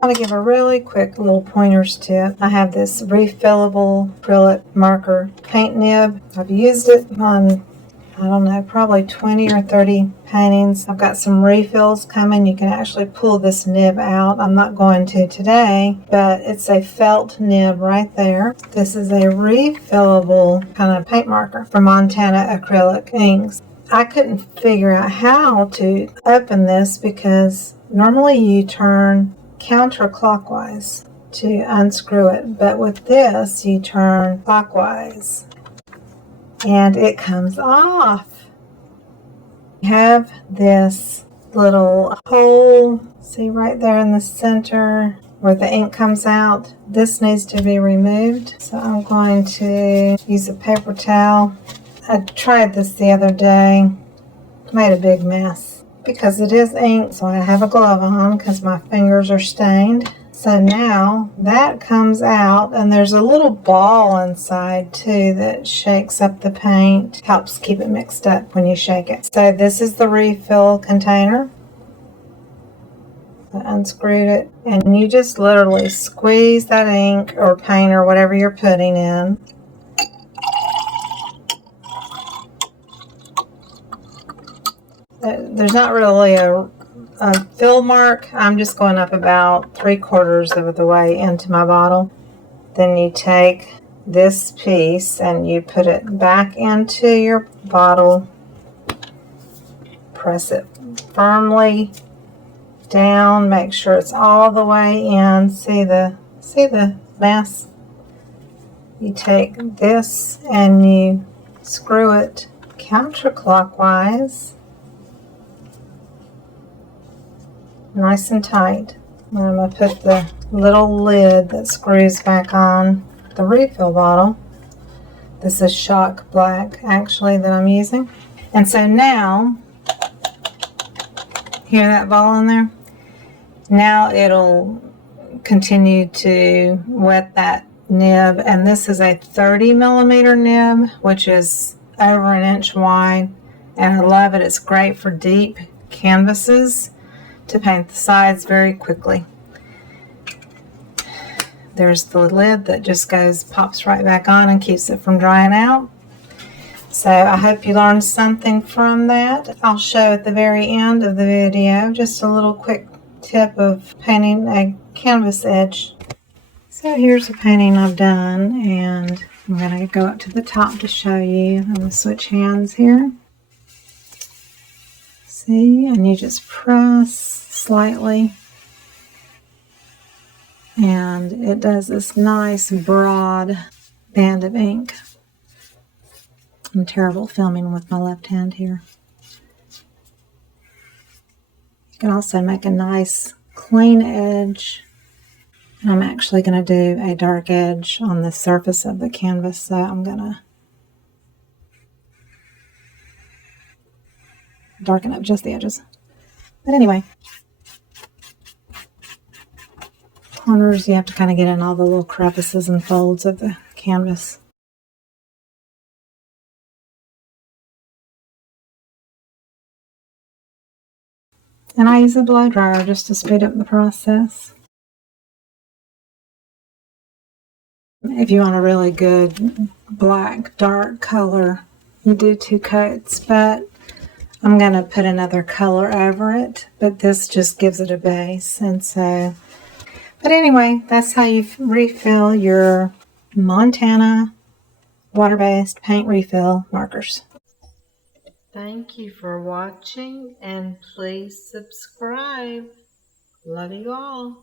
I want to give a really quick little pointers tip. I have this refillable acrylic marker paint nib. I've used it on, I don't know, probably 20 or 30 paintings. I've got some refills coming. You can actually pull this nib out. I'm not going to today, but it's a felt nib right there. This is a refillable kind of paint marker from Montana Acrylic Inks. I couldn't figure out how to open this because normally you turn counterclockwise to unscrew it, but with this you turn clockwise and it comes off. You have this little hole, see right there in the center where the ink comes out. This needs to be removed, so I'm going to use a paper towel. I tried this the other day, made a big mess because it is ink, so I have a glove on because my fingers are stained. So now that comes out, and there's a little ball inside too that shakes up the paint, helps keep it mixed up when you shake it. So this is the refill container. I unscrewed it, and you just literally squeeze that ink or paint or whatever you're putting in. There's not really a fill mark. I'm just going up about 3/4 of the way into my bottle. Then you take this piece and you put it back into your bottle. Press it firmly down. Make sure it's all the way in. See the mess? You take this and you screw it counterclockwise. Nice and tight. And I'm going to put the little lid that screws back on the refill bottle. This is Shock Black actually that I'm using. And so now, hear that ball in there? Now it'll continue to wet that nib, and this is a 30 millimeter nib, which is over 1 inch wide, and I love it. It's great for deep canvases to paint the sides very quickly. There's the lid that just pops right back on and keeps it from drying out. So I hope you learned something from that. I'll show at the very end of the video just a little quick tip of painting a canvas edge. So here's a painting I've done, and I'm going to go up to the top to show you. I'm going to switch hands here. See, and you just press slightly, and it does this nice broad band of ink. I'm terrible filming with my left hand here. You can also make a nice clean edge. I'm actually going to do a dark edge on the surface of the canvas, so I'm going to darken up just the edges. But anyway, corners, you have to kind of get in all the little crevices and folds of the canvas. And I use a blow dryer just to speed up the process. If you want a really good black dark color, you do 2 coats, but I'm going to put another color over it, but this just gives it a base. And so, but anyway, that's how you refill your Montana water-based paint refill markers. Thank you for watching, and please subscribe. Love you all.